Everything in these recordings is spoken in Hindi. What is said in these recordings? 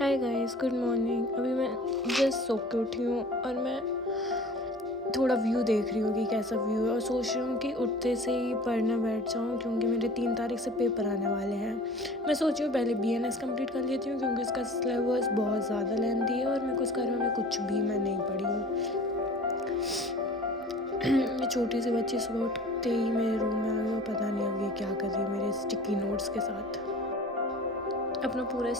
Hi guys, good morning. अभी मैं जस्ट सो के उठी हूँ और मैं थोड़ा व्यू देख रही हूँ कि कैसा व्यू है और सोच रही हूँ कि उठते से ही पढ़ने बैठ जाऊँ क्योंकि मेरे 3 तारीख से पेपर आने वाले हैं। मैं सोच रही हूँ पहले BNS कंप्लीट कर लेती हूँ क्योंकि इसका सिलेबस बहुत ज़्यादा लेंथी है और मेरे को इसके बारे में कुछ भी मैं नहीं पढ़ी हूँ। मैं छोटी सी बच्ची सुबह उठते ही मेरे रूम में आ गई और पता नहीं अब ये क्या कर रही है मेरे स्टिकी नोट्स के साथ। अपना पूरा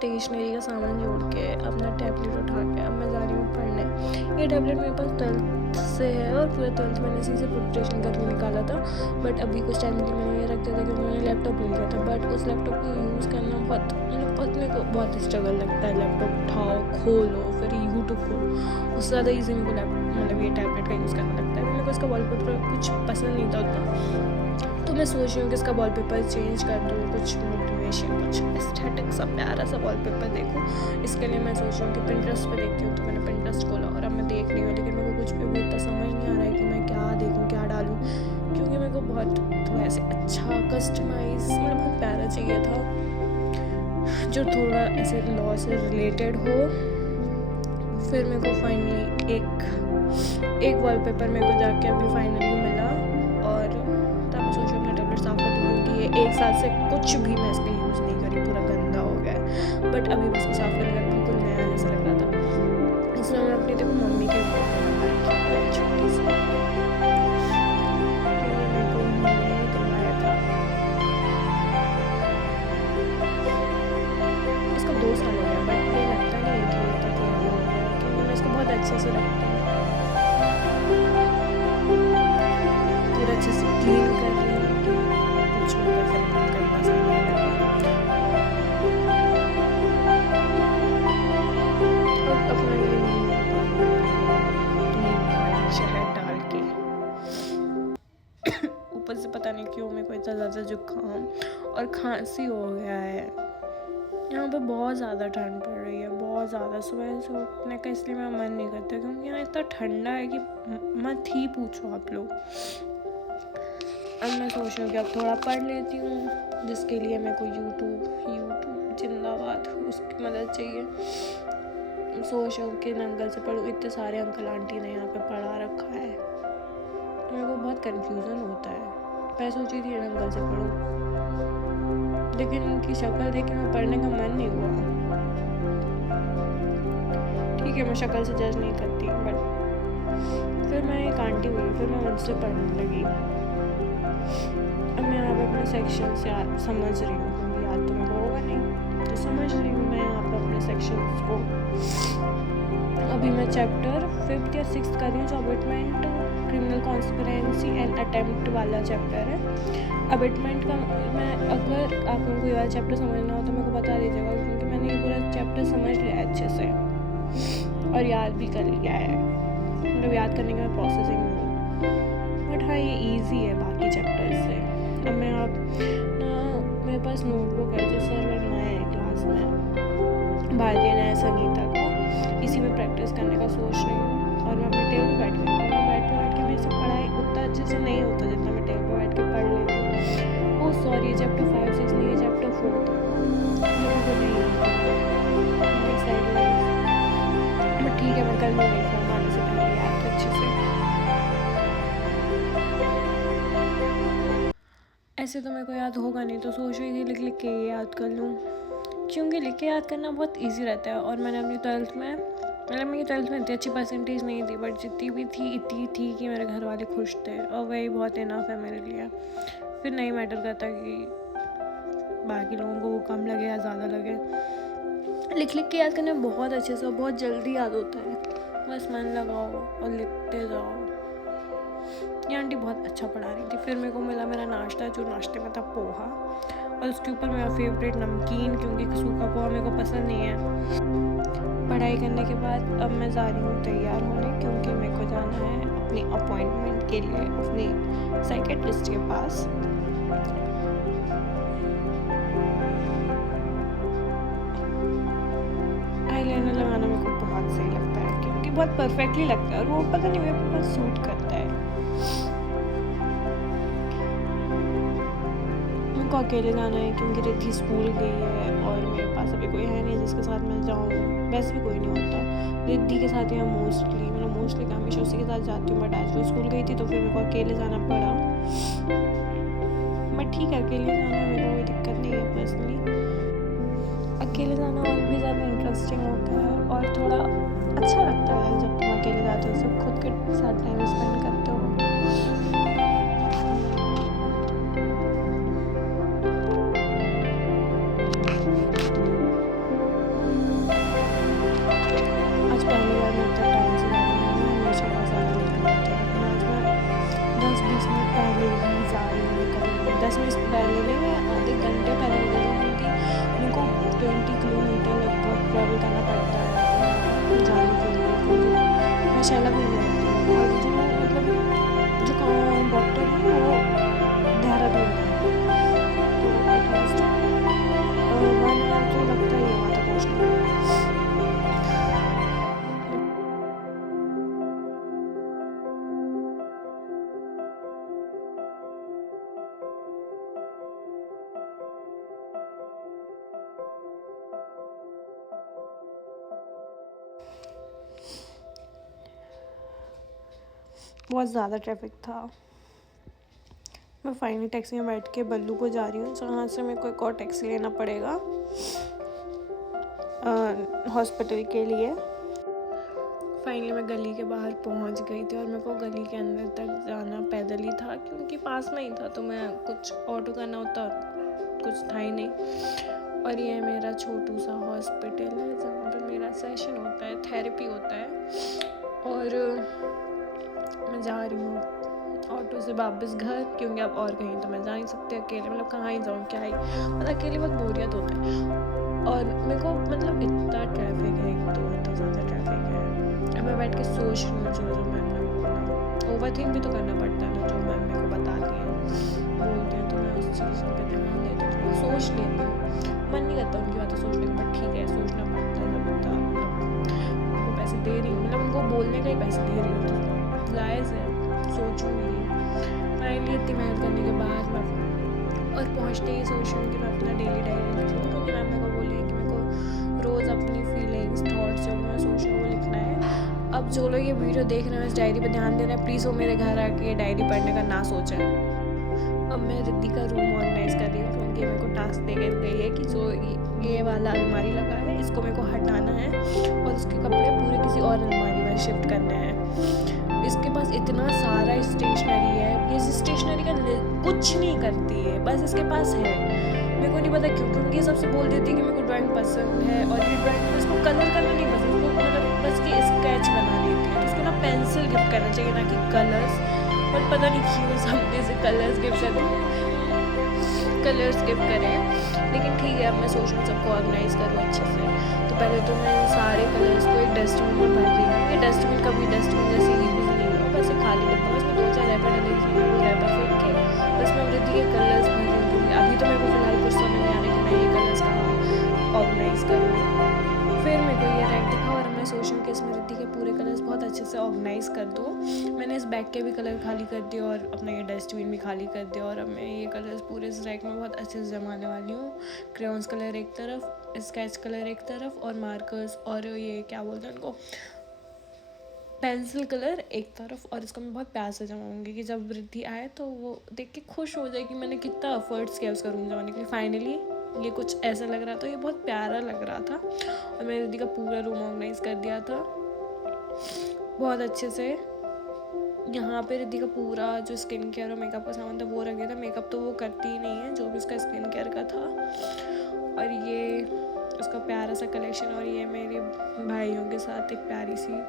स्टेशनरी का सामान जोड़ के अपना टैबलेट उठा के अब मैं जा रही हूँ पढ़ने। ये टैबलेट मेरे पास 12th से है और पूरे 12th मैंने इसी से प्रिपरेशन करके निकाला था। बट अभी कुछ टाइम के लिए मैंने ये रख दिया था क्योंकि मैंने लैपटॉप ले लिया था। बट उस लैपटॉप को यूज़ करना मेरे को बहुत स्ट्रगल लगता है। लैपटॉप उठाओ, खोलो, फिर यूट्यूब खोलो, उससे ज़्यादा ईजी मेरे को ये टैबलेट का यूज़ करना लगता है। मेरे को इसका वॉलपेपर कुछ पसंद नहीं था उतना, तो मैं सोच रही हूँ कि इसका वॉलपेपर चेंज कर दूँ, कुछ मोटिवेशन, कुछ एस्थेटिक सा प्यारा सा वॉलपेपर देखूँ। इसके लिए मैं सोच रही हूँ कि पिंटरेस्ट पे देखती हूँ। तो मैंने पिंटरेस्ट खोला और अब मैं देख रही हूँ, लेकिन मेरे को कुछ भी इतना समझ नहीं आ रहा है कि मैं क्या देखूँ, क्या डालूँ, क्योंकि मेरे को बहुत थोड़ा ऐसे अच्छा कस्टमाइज बहुत प्यारा चाहिए था जो थोड़ा ऐसे लॉ से रिलेटेड हो। फिर मेरे को फाइनली एक वॉलपेपर मेरे को जाके अभी फाइनली मिला और तब मैं सोच रही हूँ अपना टैबलेट साफ कर दूँ कि ये 1 साल से कुछ भी मैं इसका यूज़ नहीं करी, पूरा गंदा हो गया है। बट अभी बस साफ करने का बिल्कुल नया जैसा लग रहा था, इसलिए मैं अपनी देखो मम्मी के छोटी सी मेरे को उन्होंने ही दिलवाया था। इसको 2 साल हो गया बट ये लगता नहीं है कि ये तो पुराना हो गया क्योंकि मैं इसको बहुत अच्छे से रखती हूँ, पूरा अच्छे से क्लीन कर रही हूँ कि कुछ भी कर सकती हूँ, करना सही नहीं लगे। और अपना ये शहद डाल के ऊपर से पता नहीं क्यों मेरे को इतना ज़्यादा जुकाम और खांसी हो गया है। यहाँ पे बहुत ज़्यादा ठंड पड़ रही है, बहुत ज़्यादा। सुबह से उठने का इसलिए मेरा मन नहीं करता क्योंकि यहाँ इतना ठंडा है कि मत ही पूछो आप लोग। अब मैं सोच रही हूँ कि अब थोड़ा पढ़ लेती हूँ, जिसके लिए मेरे को यूट्यूब जिंदाबाद उसकी मदद चाहिए। सोच रही हूँ कि अंकल से पढ़ूँ, इतने सारे अंकल आंटी ने यहाँ पे पढ़ा रखा है, मेरे को बहुत कन्फ्यूज़न होता है। मैं सोची थी अंकल से पढ़ूँ, लेकिन उनकी शक्ल देख के मैं पढ़ने का मन नहीं हुआ। ठीक है, मैं शक्ल से जज नहीं करती, बट फिर मैं एक आंटी हुई, फिर मैं उनसे पढ़ने लगी। अब मैं यहाँ पे अपने सेक्शन से समझ रही हूँ क्योंकि याद तो मेरे को होगा नहीं, तो समझ रही हूँ मैं यहाँ पे अपने सेक्शंस को। अभी मैं चैप्टर 5th या 6th कर रही हूँ, जो abetment, criminal conspiracy and attempt वाला चैप्टर है। अबेटमेंट का मैं, अगर आप लोगों को ये वाला चैप्टर समझना हो तो मेरे को बता दीजिएगा क्योंकि मैंने ये पूरा चैप्टर समझ लिया है अच्छे से और याद भी कर लिया है। मतलब याद करने की मैं प्रोसेसिंग में हूँ, बट हाँ ये ईजी है बाकी चैप्टर्स से। अब मैं मेरे पास नोटबुक है जो सर बनवाया है क्लास में, भारतीय न्याय संहिता का, इसी में प्रैक्टिस करने का सोच रही हूँ। और मैं अपने टेबल पर बैठ के मेरे से पढ़ाई उतना अच्छे से नहीं होता जितना मैं टेबल पर बैठ के पढ़ लेती हूँ। ओह सॉरी, ये चैप्टर 5, 6 नहीं, ये चैप्टर 4 था, मेरे को नहीं बट ठीक है, मैं कर लूँगी एग्जाम आने से पहले याद अच्छे से। ऐसे तो मेरे को याद होगा नहीं, तो सोच रही थी लिख के याद कर लूँ, क्योंकि लिख के याद करना बहुत इजी रहता है। और मैंने अपनी 12th में, मतलब मेरी 12th में इतनी अच्छी परसेंटेज नहीं थी, बट जितनी भी थी इतनी थी कि मेरे घर वाले खुश थे और वही बहुत इनफ है मेरे लिए। फिर नहीं मैटर करता कि बाकी लोगों को वो कम लगे या ज़्यादा लगे। लिख के याद करने में बहुत अच्छे से और बहुत जल्दी याद होता है, बस मन लगाओ और लिखते जाओ। ये आंटी बहुत अच्छा पढ़ा रही थी। फिर मेरे को मिला मेरा नाश्ता, जो नाश्ते में था पोहा, और उसके ऊपर मेरा फेवरेट नमकीन, क्योंकि सूखा पोहा मेरे को पसंद नहीं है। पढ़ाई करने के बाद अब मैं जा रही हूँ तैयार होने, क्योंकि मेरे को जाना है अपनी अपॉइंटमेंट के लिए अपनी साइकेट्रिस्ट के पास। आईलाइनर लगाना मेरे को बहुत सही लगता है क्योंकि बहुत परफेक्टली लगता है और वो पता नहीं मेरे को बहुत सूट करता है। मेरे को अकेले जाना है क्योंकि रिद्धि स्कूल गई है और मेरे पास अभी कोई है नहीं जिसके साथ मैं जाऊँ, वैसे भी कोई नहीं होता। रिद्धि के साथ या मोस्टली मैं हमेशा उसी के साथ जाती हूँ, बट आज वो स्कूल गई थी तो फिर मेरे को अकेले जाना पड़ा। बट ठीक है, अकेले जाना मेरे को कोई दिक्कत नहीं है पर्सनली। अकेले जाना और भी ज़्यादा इंटरेस्टिंग होता है और थोड़ा अच्छा लगता है जब तुम अकेले जाते हो, सब खुद के साथ टाइम स्पेंड करते हो। आज पहली बार मैं इतना टाइम से जा रही हूँ, मैं हमेशा बहुत ज़्यादा लेट हो जाती हूँ, लेकिन आज मैं 10-20 मिनट पहले ही जा रही हूँ निकल। 10 मिनट पहले नहीं, मैं आधे घंटे पहले निकल रही हूँ क्योंकि मेरे को 20 किलोमीटर लगभग ट्रैवल करना पड़ता है जाने के लिए, क्योंकि मैं शैला भी रहती हूँ और जो मतलब जो डॉक्टर है वो देहरादून है, तो एटलीस्ट 1 आवर तो लगता ही है वहाँ तक पहुँचने में। बहुत ज़्यादा ट्रैफिक था। मैं फाइनली टैक्सी में बैठ के बल्लू को जा रही हूँ, जहाँ से मेरे को एक और टैक्सी लेना पड़ेगा हॉस्पिटल के लिए। फाइनली मैं गली के बाहर पहुँच गई थी और मेरे को गली के अंदर तक जाना पैदल ही था क्योंकि पास में ही था, तो मैं कुछ ऑटो करना होता कुछ था ही नहीं। और ये मेरा छोटू सा हॉस्पिटल है जहाँ पर मेरा सेशन होता है, थेरेपी होता है। और मैं जा रही हूँ ऑटो से वापस घर, क्योंकि अब और कहीं तो मैं जा नहीं सकती अकेले, मतलब कहाँ ही जाऊँ, क्या ही, मतलब अकेले बहुत बोरियत होता है। और मेरे को मतलब इतना ट्रैफिक है, एक तो इतना ज़्यादा ट्रैफिक है। अब मैं बैठ के सोच रही हूँ जो मैम ने बोला, ओवर थिंक भी तो करना पड़ता है ना, जो मैम मेरे को बताती हैं बोलते हैं, तो मैं उस चीज़ पर ध्यान देती हूँ, थोड़ा सोच लेती हूँ। मन नहीं करता उनकी बातें सोचने का, बट ठीक है सोचना पड़ता है, जब इतना उनको पैसे दे रही हूँ, मतलब उनको बोलने का ही पैसे दे रही हूँ तो जायज़ है, सोचूँगी। फाइनली इतनी मेहनत करने के बाद मैं और पहुँचते ही सोच रही हूँ कि मैं अपना डेली डायरी लिख लूँ, क्योंकि मैम मेरे को बोले कि मेरे को रोज़ अपनी फीलिंग्स थॉट्स जो मैं सोच रही हूँ वो लिखना है। अब जो लोग ये वीडियो देख रहे हैं इस डायरी पे ध्यान दे रहे हैं, प्लीज़ वो मेरे घर आके ये डायरी पढ़ने का ना सोचें। अब मैं रिद्धि का रूम ऑर्गेनाइज़ कर रही हूँ, क्योंकि मेरे को टास्क दे गई है कि जो ये वाला अलमारी लगा है इसको मेरे को हटाना है और उसके कपड़े पूरे किसी और अलमारी में शिफ्ट करने हैं। इसके पास इतना सारा स्टेशनरी है, ये स्टेशनरी का कुछ नहीं करती है, बस इसके पास है। मेरे को नहीं पता क्यों, क्योंकि ये सबसे बोल देती है कि मेरे को ड्राइंग पसंद है और ये ड्राइंग में इसको कलर करना नहीं पसंद, इसको मतलब बस कि स्केच बना लेती है, तो उसको ना पेंसिल गिफ्ट करना चाहिए ना कि कलर्स। बट पता नहीं क्यों सब से कलर्स गिफ्ट करें, लेकिन ठीक है। अब मैं सोच रही हूँ सबको ऑर्गेनाइज़ करूँ अच्छे से। तो पहले तो मैं सारे कलर्स को एक डस्टबिन में भर रही हूँ। ये डस्टबिन कभी डस्टबिन जैसे यूज़ नहीं हुआ, बस खाली लगता है, उसमें 2-4 रैपर डले थे, वो रैपर फेंक के बस मैं रिद्धि के कलर्स भर रही हूँ। अभी तो मेरे को फिलहाल कुछ समझ नहीं आ रहा कि मैं ये कलर्स कहाँ ऑर्गेनाइज़ करूँ। फिर मेरे को ये रैक दिखा और मैं सोच रही हूँ कि इसमें रिद्धि के पूरे कलर्स बहुत अच्छे से ऑर्गेनाइज़ कर दूँ। मैंने इस बैग के भी कलर खाली कर दिए और अपना ये डस्टबिन भी खाली कर दिया, और अब मैं ये कलर्स पूरे इस रैक में बहुत अच्छे से जमाने वाली हूँ। क्रेयॉन्स कलर एक तरफ, स्केच कलर एक तरफ और मार्कर्स और ये क्या बोलते हैं उनको, पेंसिल कलर एक तरफ। और इसको मैं बहुत प्यार से जमाऊँगी कि जब रिद्धि आए तो वो देख के खुश हो जाए कि मैंने कितना एफर्ट्स किया उसका रूम जमाने के लिए। फाइनली ये कुछ ऐसा लग रहा था, ये बहुत प्यारा लग रहा था और मैंने रिद्धि का पूरा रूम ऑर्गेनाइज़ कर दिया था बहुत अच्छे से। यहाँ पे रिद्धि का पूरा जो स्किन केयर और मेकअप का सामान था वो रख दिया था। मेकअप तो वो करती ही नहीं है, जो भी उसका स्किन केयर का था। और ये उसका प्यारा सा कलेक्शन, और ये मेरे भाइयों के साथ एक प्यारी सी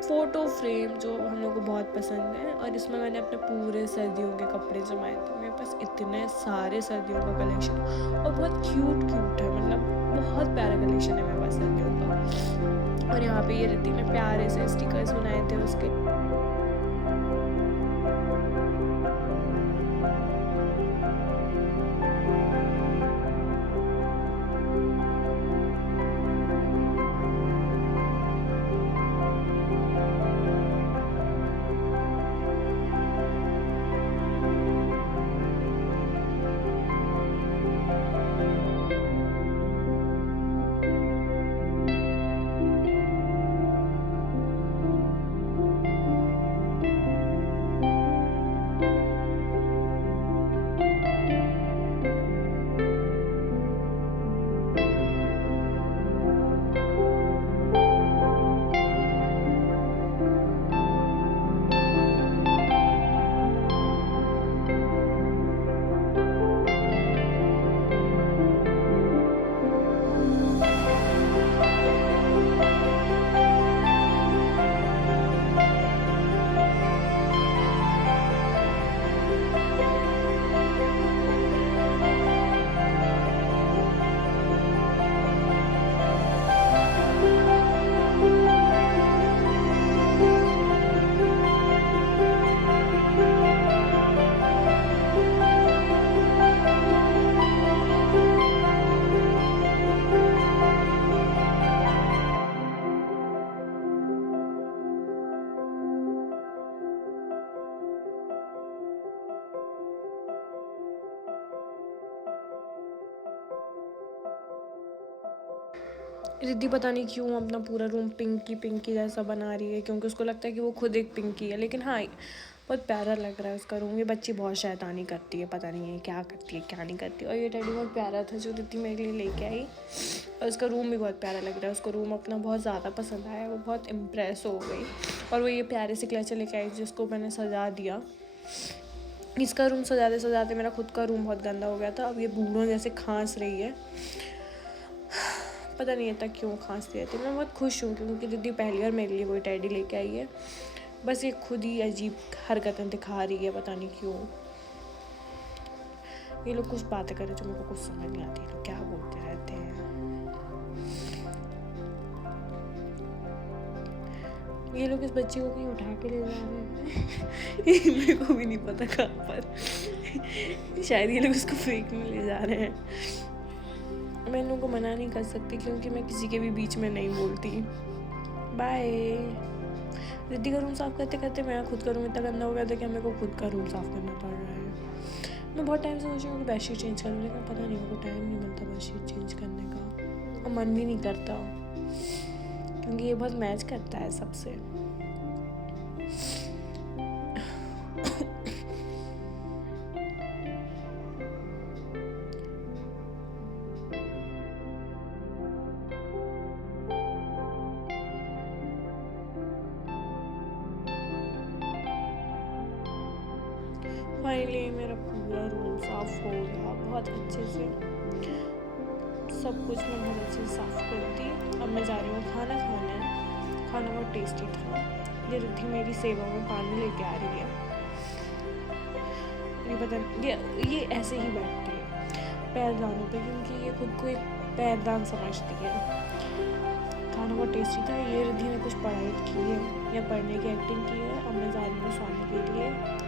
फ़ोटो फ्रेम जो हम लोग को बहुत पसंद है। और इसमें मैंने अपने पूरे सर्दियों के कपड़े जमाए थे। मेरे पास इतने सारे सर्दियों का कलेक्शन और बहुत क्यूट है, मतलब बहुत प्यारा कलेक्शन है मेरे पास सर्दियों का। और यहाँ पे ये रिद्धि ने प्यारे से स्टिकर्स बनाए थे उसके। रिद्धि पता नहीं क्यों अपना पूरा रूम पिंकी पिंकी जैसा बना रही है, क्योंकि उसको लगता है कि वो खुद एक पिंकी है। लेकिन हाँ, बहुत प्यारा लग रहा है उसका रूम। ये बच्ची बहुत शैतानी करती है, पता नहीं है क्या करती है क्या नहीं करती। और ये टेडी बहुत प्यारा था जो रिद्धि मेरे लिए लेके आई, और उसका रूम भी बहुत प्यारा लग रहा है। उसको रूम अपना बहुत ज़्यादा पसंद आया, वो बहुत इम्प्रेस हो गई। और वो ये प्यारे से क्लचर लेके आई जिसको मैंने सजा दिया। इसका रूम सजाते सजाते मेरा खुद का रूम बहुत गंदा हो गया था। अब ये बूढ़ों जैसे खांस रही है, पता नहीं है क्यों खांसती रहती है। मैं बहुत खुश हूँ क्योंकि दीदी पहली बार मेरे लिए कोई टेडी लेके आई है। बस ये खुद ही अजीब हरकतें दिखा रही है, पता नहीं क्यों। ये लोग कुछ बातें कर रहे जो मेरे को कुछ समझ नहीं आती, लोग क्या बोलते रहते हैं। ये लोग इस बच्ची को कहीं उठा के ले जा रहे हैं ये मेरे को भी नहीं पता कहाँ पर शायद ये लोग उसको फेंकने ले जा रहे हैं। मैं इन लोगों को मना नहीं कर सकती क्योंकि मैं किसी के भी बीच में नहीं बोलती। बाय। रिद्धि का रूम साफ़ करते करते मेरा खुद का रूम इतना गंदा हो गया था कि मेरे को खुद का रूम साफ़ करना पड़ रहा है। मैं बहुत टाइम से सोच रही हूँ कि बेडशीट चेंज करूँ, लेकिन पता नहीं मेरे को टाइम नहीं मिलता बेडशीट चेंज करने का, और मन भी नहीं करता क्योंकि ये बहुत मैच करता है सबसे। फाइनली मेरा पूरा रूम साफ़ हो गया बहुत अच्छे से। सब कुछ मैं बहुत अच्छे से साफ़ कर दी। अब मैं जा रही हूँ खाना खाने। खाना बहुत टेस्टी था। ये रिद्धि मेरी सेवा में पानी लेके आ रही है। ये पता नहीं ये ऐसे ही बैठती है पैरदानों पे, क्योंकि ये खुद को एक पैरदान समझती है। खाना बहुत टेस्टी था। ये रिद्धि ने कुछ पढ़ाई की है या पढ़ने की एक्टिंग की है। अब मैं जा रही हूँ सोने के लिए।